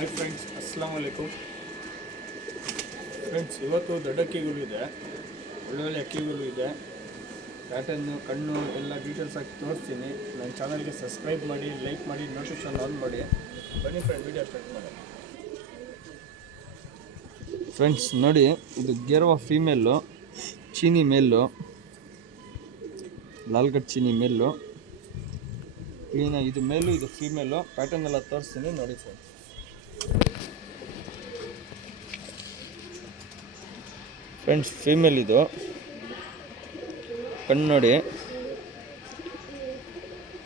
Hi friends, ಅಸ್ಸಲಾಮ್ ವಲೈಕುಮ್. Friends, ಇವತ್ತು ದೊಡ್ಡ ಅಕ್ಕಿಗಳು ಇದೆ, ಒಳ್ಳೊಳ್ಳೆ ಅಕ್ಕಿಗಳು ಇದೆ. ಪ್ಯಾಟರ್ನು, ಕಣ್ಣು ಎಲ್ಲ ಡೀಟೇಲ್ಸ್ ಆಗಿ ತೋರಿಸ್ತೀನಿ. ನನ್ನ ಚಾನಲ್ಗೆ ಸಬ್ಸ್ಕ್ರೈಬ್ ಮಾಡಿ, ಲೈಕ್ ಮಾಡಿ, ನೋಟಿಫಿಕೇಶನ್ ಆನ್ ಮಾಡಿ. ಬನ್ನಿ ಫ್ರೆಂಡ್, ವೀಡಿಯೋ ಸ್ಟಾರ್ಟ್ ಮಾಡಿ. ಫ್ರೆಂಡ್ಸ್ ನೋಡಿ, ಇದು ಗೇರ್ವಾ ಫೀಮೇಲು, ಚೀನಿ ಮೇಲು, ಲಾಲ್ಗಟ್ ಚೀನಿ ಮೇಲು. ಕ್ಲೀನಾಗಿ ಇದು ಮೇಲು, ಇದು ಫೀಮೇಲು. ಪ್ಯಾಟರ್ನ್ ಎಲ್ಲ ತೋರಿಸ್ತೀನಿ ನೋಡಿ ಫ್ರೆಂಡ್ಸ್. ಫ್ರೆಂಡ್ಸ್, ಫೀಮೇಲ್ ಇದು. ಕಣ್ಣು ನೋಡಿ,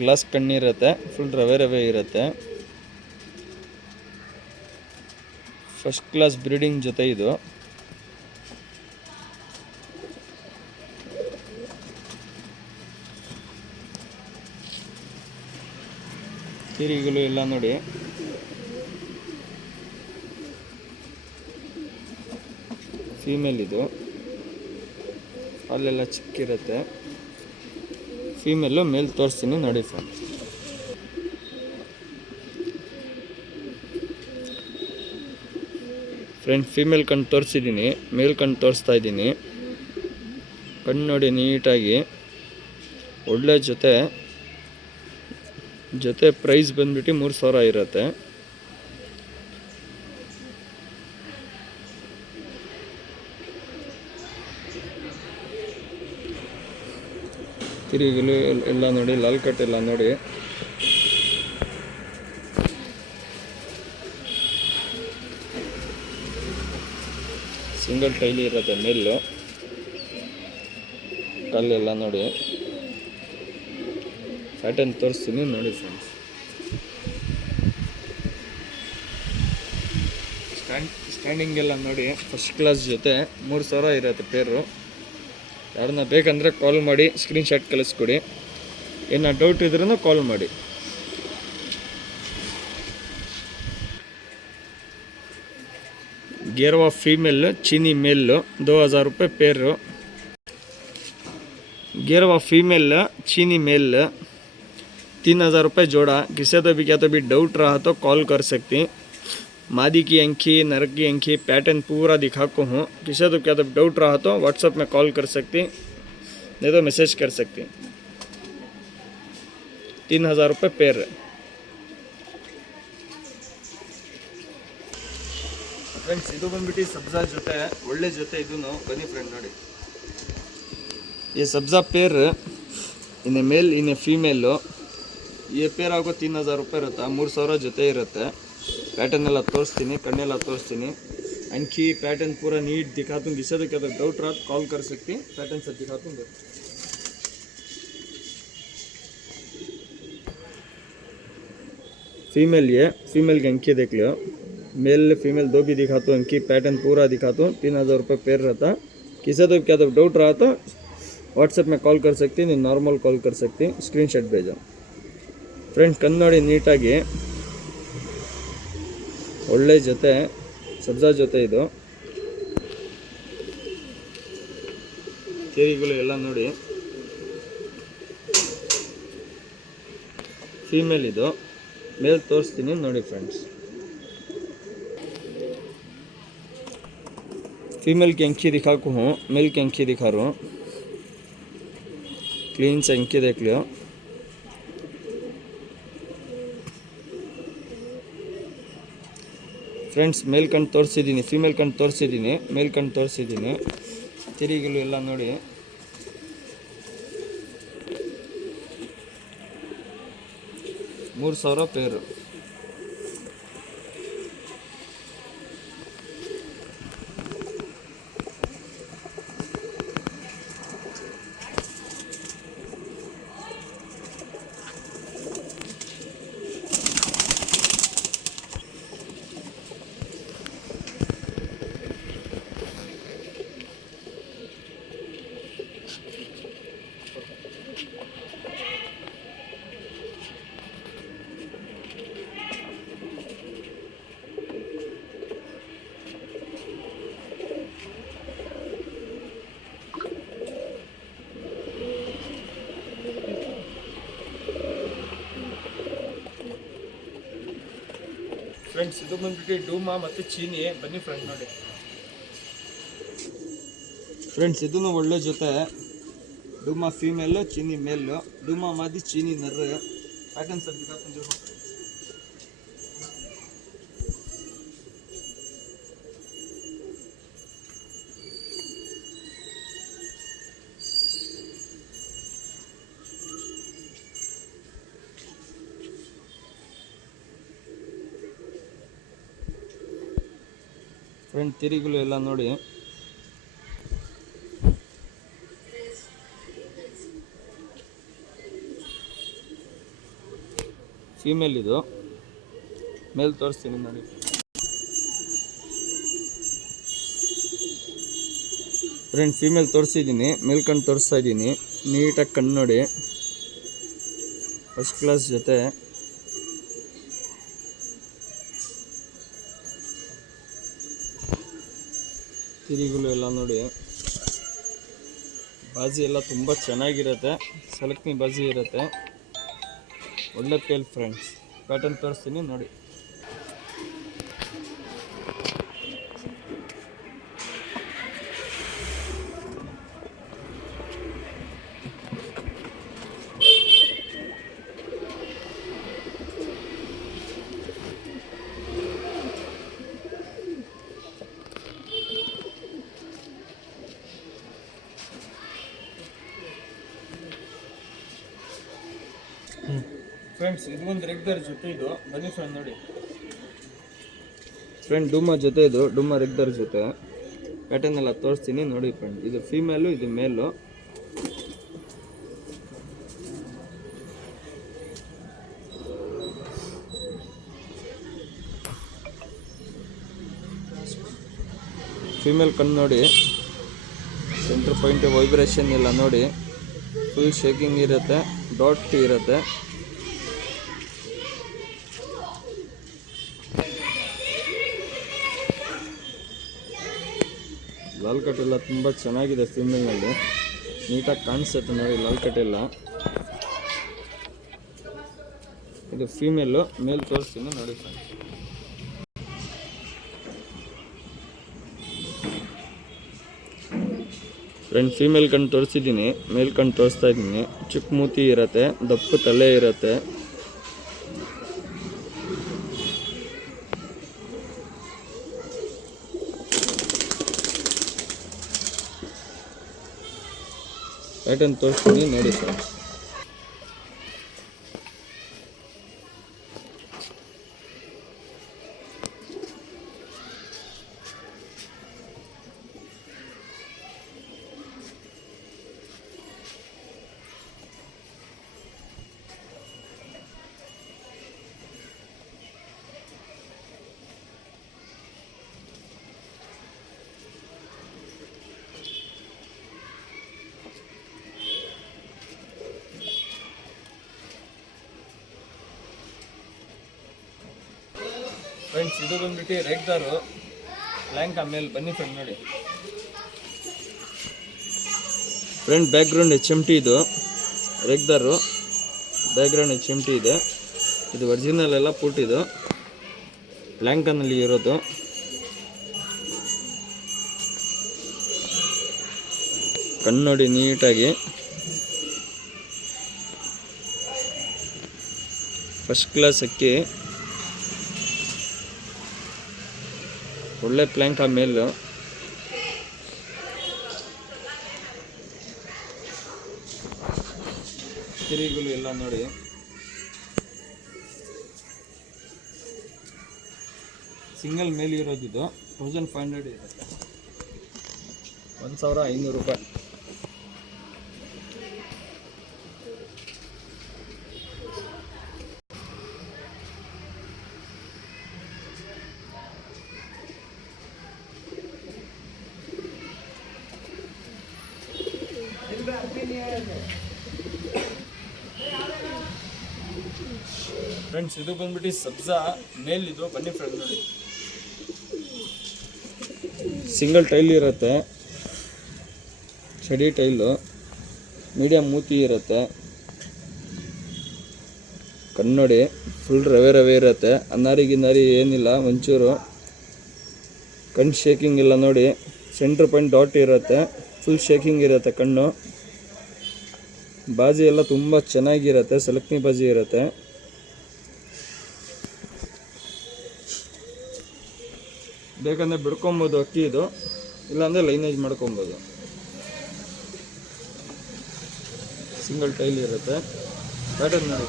ಗ್ಲಾಸ್ ಕಣ್ಣಿರುತ್ತೆ, ಫುಲ್ ರವೆ ಇರುತ್ತೆ. ಫಸ್ಟ್ ಕ್ಲಾಸ್ ಬ್ರೀಡಿಂಗ್ ಜೊತೆ ಇದು. ತಿರಿಗಳು ಎಲ್ಲ ನೋಡಿ, ಫೀಮೇಲ್ ಇದು. ಅಲ್ಲೆಲ್ಲ ಚಿಕ್ಕಿರುತ್ತೆ. ಫೀಮೇಲು, ಮೇಲ್ ತೋರಿಸ್ತೀನಿ ನೋಡಿ ಫ್ರೆಂಡ್. ಫೀಮೇಲ್ ಕಣ್ಣು ತೋರಿಸಿದ್ದೀನಿ, ಮೇಲ್ ಕಣ್ಣು ತೋರಿಸ್ತಾ ಇದ್ದೀನಿ. ಕಣ್ಣು ನೋಡಿ ನೀಟಾಗಿ, ಒಳ್ಳೆ ಜೊತೆ ಪ್ರೈಸ್ ಬಂದ್ಬಿಟ್ಟು 3,000 ಇರುತ್ತೆ. ತಿರುಗಲು ಎಲ್ಲ ನೋಡಿ, ಲಾಲ್ ಕಟ್ ಎಲ್ಲ ನೋಡಿ. ಸಿಂಗಲ್ ಟೈಲಿ ಇರುತ್ತೆ ಮೇಲು. ಕಲ್ಲೆಲ್ಲ ನೋಡಿ. ಪ್ಯಾಟರ್ನ್ ತೋರಿಸ್ತೀನಿ ನೋಡಿ ಫ್ರೆಂಡ್ಸ್. ಸ್ಟ್ಯಾಂಡಿಂಗ್ ಎಲ್ಲ ನೋಡಿ, ಫಸ್ಟ್ ಕ್ಲಾಸ್ ಜೊತೆ 3,000 ಇರುತ್ತೆ ಪೇರು. ಯಾರನ್ನ ಬೇಕಂದರೆ ಕಾಲ್ ಮಾಡಿ, ಸ್ಕ್ರೀನ್ಶಾಟ್ ಕಳಿಸ್ಕೊಡಿ. ಏನೋ ಡೌಟ್ ಇದ್ರೂ ಕಾಲ್ ಮಾಡಿ. ಗೇರ್ವಾ फीमेल चीनी मेल 2,000 रुपये पेर. गेरवा फीमेल चीनी मेल 3,000 रुपये जोड़ा. किसी तो भी क्या तो भी डाउट रहा तो कॉल कर सकती. मादी की अंखी, नर की अंखी, पैटर्न पूरा दिखाको हूँ. किसी तो क्या तो डाउट रहा तो व्हाट्सएप में कॉल कर सकती, नहीं तो मैसेज कर सकती. 3,000 रुपये पेर. फ्रेंड्स, ಇದು ಬಂದ್ಬಿಟ್ಟು ಸಬ್ಜಾ ಜೊತೆ, ಒಳ್ಳೆ ಜೊತೆ ಇದೂ. ಬನ್ನಿ ಫ್ರೆಂಡ್ ನೋಡಿ, ये सब्जा पेर इन्हें मेल इन्हें फीमेलो. ये पेर आपको 3,000 रुपये रहता. 3,000 ಜೊತೆ ಇರುತ್ತೆ. ಪ್ಯಾಟರ್ನ್ ಎಲ್ಲ ತೋರಿಸ್ತೀನಿ, ಕಣ್ಣೆಲ್ಲ ತೋರಿಸ್ತೀನಿ. अंखी पैटर्न पूरा नीट दिखाता हूँ. जिससे तो क्या तो डाउट रहा तो कॉल कर सकती. पैटर्न सब दिखाता हूँ. फीमेल, ये फीमेल की अंखी देख लो. मेल फीमेल दो भी दिखाता हूँ. अंखी पैटर्न पूरा दिखाता हूँ. 3,000 रुपये पेर रहता. किसी तो क्या तो डाउट रहा तो व्हाट्सएप में कॉल कर सकती, नहीं नॉर्मल कॉल कर सकती. स्क्रीनशॉट भेजो फ्रेंड्स. कಣ್ಣು ನೋಡಿ ನೀಟಾಗಿ, ಒಳ್ಳೆ ಜೊತೆ, ಸಬ್ಜಾ ಜೊತೆ ಇದು. ಕೇರಿಗಳು ಎಲ್ಲ ನೋಡಿ. ಫೀಮೇಲ್ ಇದು. ಮೇಲ್ ತೋರಿಸ್ತೀನಿ ನೋಡಿ ಫ್ರೆಂಡ್ಸ್. फीमेल की अंखी दिखाको हूँ, मेल की अंखी दिखा रहा हूँ. क्लीन से अंखी देख लियो. ಫ್ರೆಂಡ್ಸ್, ಮೇಲ್ ಕಣ್ಣು ತೋರಿಸಿದ್ದೀನಿ, ಫೀಮೇಲ್ ಕಣ್ಣು ತೋರಿಸಿದ್ದೀನಿ, ಮೇಲ್ ಕಣ್ಣು ತೋರಿಸಿದ್ದೀನಿ. ತಿರಿಗಳು ಎಲ್ಲ ನೋಡಿ. $3,000 ಪೇರು. ಫ್ರೆಂಡ್ಸ್ ಇದು ಬಂದ್ಬಿಟ್ಟು ಡೂಮಾ ಮತ್ತು ಚೀನಿ, ಬನ್ನಿ ಫ್ರೆಂಡ್ ನೋಡಿ ಫ್ರೆಂಡ್ಸ್. ಇದೂ ಒಳ್ಳೆ ಜೊತೆ, ಡೂಮಾ ಫೀಮೇಲು, ಚೀನಿ ಮೇಲು. ಡೂಮಾ ಮಾದಿ ಚೀನಿ ನರ್ರು ಪ್ಯಾಟರ್ನ್ सब दिखा तुम देखो. ಫ್ರೆಂಡ್ ತಿರಿಗಳು ಎಲ್ಲ ನೋಡಿ. ಫೀಮೇಲ್ ಇದು, ಮೇಲ್ ತೋರಿಸ್ತೀನಿ ನೋಡಿ. ಫ್ರೆಂಡ್ ಫೀಮೇಲ್ ತೋರಿಸಿದ್ದೀನಿ, ಮೇಲ್ ಕಣ್ಣು ತೋರಿಸ್ತಾ ಇದ್ದೀನಿ. ನೀಟಾಗಿ ಕಣ್ಣು ನೋಡಿ, ಫಸ್ಟ್ ಕ್ಲಾಸ್ ಜೊತೆ. ತಿರಿಗಳು ಎಲ್ಲ ನೋಡಿ. ಬಾಜಿ ಎಲ್ಲ ತುಂಬ ಚೆನ್ನಾಗಿರುತ್ತೆ, ಸಲಕ್ನಿ ಬಾಜಿ ಇರುತ್ತೆ, ಒಳ್ಳೆ ಪೇಲ್ ಫ್ರೆಂಡ್ಸ್. ಪ್ಯಾಟರ್ನ್ ತೋರಿಸ್ತೀನಿ ನೋಡಿ. ಫ್ರೆಂಡ್ಸ್ ಇದು ಒಂದು ರೆಗ್ದರ್ ಜೊತೆ, ಇದು ಬನ್ನಿ ಫ್ರೆಂಡ್ ನೋಡಿ. ಫ್ರೆಂಡ್ ಡೂಮಾ ಜೊತೆ, ಇದು ಡೂಮಾ ರೆಗ್ದರ್ ಜೊತೆ. ಪ್ಯಾಟರ್ನ್ ಎಲ್ಲ ತೋರಿಸ್ತೀನಿ ನೋಡಿ ಫ್ರೆಂಡ್. ಇದು ಫೀಮೇಲು, ಇದು ಮೇಲು. ಫೀಮೇಲ್ ಕಣ್ಣು ನೋಡಿ, ಸೆಂಟ್ರ್ ಪಾಯಿಂಟ್ ವೈಬ್ರೇಷನ್ ಎಲ್ಲ ನೋಡಿ, ಫುಲ್ ಶೇಕಿಂಗ್ ಇರುತ್ತೆ, ಡಾಟ್ ಇರುತ್ತೆ. ಲಾಲ್ ಕಟ್ ಎಲ್ಲ ತುಂಬ ಚೆನ್ನಾಗಿದೆ ಫೀಮೇಲ್ನಲ್ಲಿ, ನೀಟಾಗಿ ಕಾಣಿಸುತ್ತೆ ನೋಡಿ ಲಾಲ್ ಕಟ್ ಎಲ್ಲ. ಇದು ಫೀಮೇಲು, ಮೇಲ್ ತೋರಿಸ್ತೀನಿ ನೋಡಿ ಫ್ರೆಂಡ್. ಫೀಮೇಲ್ ಕಣ್ಣು ತೋರಿಸಿದ್ದೀನಿ, ಮೇಲ್ ಕಣ್ಣು ತೋರಿಸ್ತಾ ಇದ್ದೀನಿ. ಚಿಕ್ಕ ಮೂತಿ ಇರುತ್ತೆ, ದಪ್ಪ ತಲೆ ಇರುತ್ತೆ. ಪ್ಯಾಟರ್ನ್ ತೋರಿಸ್ತೀನಿ ನೋಡಿ ಸರ್. ಫ್ರೆಂಡ್ಸ್ ಇದು ಬಂದ್ಬಿಟ್ಟು ರೆಗ್ದಾರು ಲ್ಯಾಂಕಾ ಮೇಲ್, ಬನ್ನಿ ಫ್ರೆಂಡ್ ನೋಡಿ. ಫ್ರೆಂಡ್ ಬ್ಯಾಕ್ಗ್ರೌಂಡ್ HMT, ಇದು ರೆಗ್ದಾರು ಬ್ಯಾಕ್ಗ್ರೌಂಡ್ HMT ಇದೆ. ಇದು ಒರಿಜಿನಲ್ ಎಲ್ಲ ಪುಟ್, ಇದು ಲ್ಯಾಂಕಾನಲ್ಲಿ ಇರೋದು. ಕಣ್ಣು ನೋಡಿ ನೀಟಾಗಿ, ಫಸ್ಟ್ ಕ್ಲಾಸ್ ಅಕ್ಕಿ, ಒಳ್ಳೆ ಪ್ಲ್ಯಾಂಕಾ ಮೇಲು. ತಿರಿಗಳು ಎಲ್ಲ ನೋಡಿ. ಸಿಂಗಲ್ ಮೇಲ್ ಇರೋದಿದು 1500 ಇರುತ್ತೆ, 1500 ರೂಪಾಯಿ. ಫ್ರೆಂಡ್ಸ್ ಇದು ಬಂದ್ಬಿಟ್ಟು ಸಬ್ಜಾ ಮೇಲ್, ಇದು ಬನ್ನಿ ಫ್ರೆಂಡ್ ನೋಡಿ. ಸಿಂಗಲ್ ಟೈಲ್ ಇರುತ್ತೆ, ಚಡಿ ಟೈಲು, ಮೀಡಿಯಮ್ ಮೂತಿ ಇರುತ್ತೆ. ಕಣ್ಣು ನೋಡಿ. ಫುಲ್ ರವೆ ರವೆ ಇರುತ್ತೆ. ಅನ್ನಾರಿ ಗಿನ್ನಾರಿ ಏನಿಲ್ಲ, ಒಂಚೂರು ಕಣ್ಣು ಶೇಕಿಂಗ್ ಇಲ್ಲ ನೋಡಿ. ಸೆಂಟ್ರ್ ಪಾಯಿಂಟ್ ಡಾಟ್ ಇರುತ್ತೆ, ಫುಲ್ ಶೇಕಿಂಗ್ ಇರುತ್ತೆ ಕಣ್ಣು. ಬಾಜಿ ಎಲ್ಲ ತುಂಬ ಚೆನ್ನಾಗಿರುತ್ತೆ, ಸೆಲೆಕ್ಟ್ನಿ ಬಾಜಿ ಇರುತ್ತೆ. ಬೇಕಂದರೆ ಬಿಡ್ಕೊಬೋದು ಅಕ್ಕಿ ಇದು, ಇಲ್ಲಾಂದರೆ ಲೈನೇಜ್ ಮಾಡ್ಕೊಬೋದು. ಸಿಂಗಲ್ ಟೈಲ್ ಇರುತ್ತೆ. ಪ್ಯಾಟರ್ನ್ ನೋಡಿ.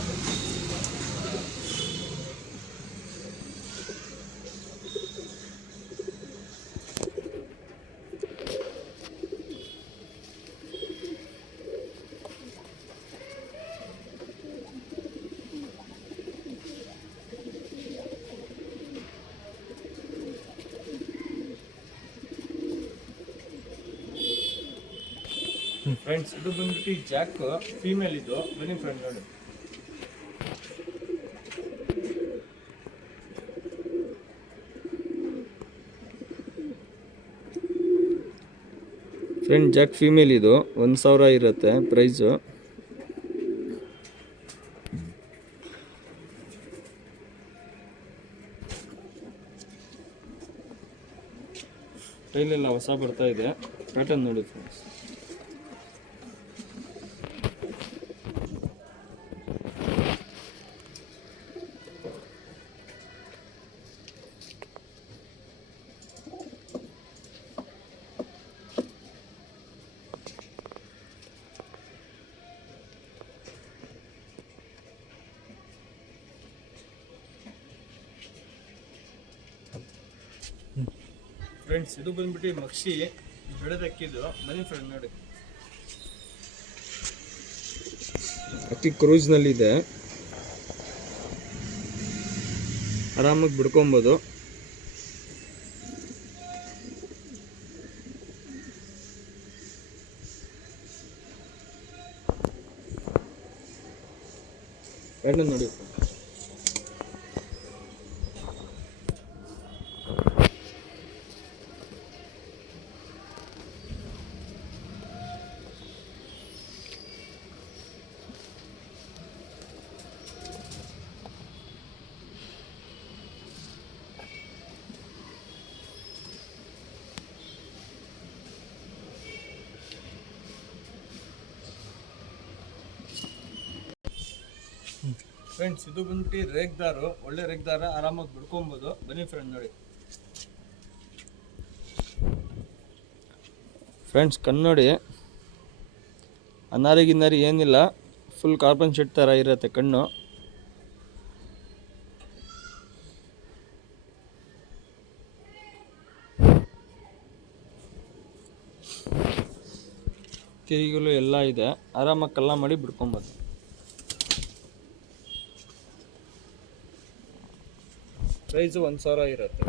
ಫ್ರೆಂಡ್ಸ್, ಇದು ಬಂದ್ಬಿಟ್ಟು ಜಾಕ್ ಫೀಮೇಲ್. ಇದು ಬನ್ನಿ ಫ್ರೆಂಡ್ ನೋಡಿ. ಫ್ರೆಂಡ್, ಜಾಕ್ ಫೀಮೇಲ್ ಇದು 1000 ಇರುತ್ತೆ ಪ್ರೈಸು. ಟೈಲೆಲ್ಲ ಹೊಸ ಬರ್ತಾ ಇದೆ. ಪ್ಯಾಟರ್ನ್ ನೋಡಿ ಫ್ರೆಂಡ್ಸ್. ಫ್ರೆಂಡ್ಸ್, ಇದು ಬಂದ್ಬಿಟ್ಟು ಮಕ್ಷಿ ಬೆಳೆದಕ್ಕಿದ್ದು. ಬನ್ನಿ ಫ್ರೆಂಡ್ ನೋಡಿ. ಅಕ್ಕಿ ಕ್ರೂಸ್ನಲ್ಲಿದೆ, ಆರಾಮಾಗಿ ಬಿಡ್ಕೊಬೋದು. ಪ್ಯಾಟರ್ನ್ ನೋಡಿ. ಫ್ರೆಂಡ್ಸ್, ಇದು ಬಂದ್ಬಿಟ್ಟು ರೇಗ್ದಾರು, ಒಳ್ಳೆ ರೇಗ್ದಾರ, ಆರಾಮಾಗಿ ಬಿಡ್ಕೊಬೋದು. ಬನ್ನಿ ಫ್ರೆಂಡ್ ನೋಡಿ. ಫ್ರೆಂಡ್ಸ್, ಕಣ್ಣು ಅನ್ನಾರಿ ಗಿನ್ನಾರಿ ಏನಿಲ್ಲ, ಫುಲ್ ಕಾರ್ಬನ್ ಶೆಡ್ ಥರ ಇರುತ್ತೆ ಕಣ್ಣು. ಕಿರಿಗಳು ಎಲ್ಲ ಇದೆ, ಆರಾಮಾಗಿ ಕಲ್ಲ ಮಾಡಿ ಬಿಡ್ಕೊಬೋದು. ಪ್ರೈಸು 1000 ಇರುತ್ತೆ.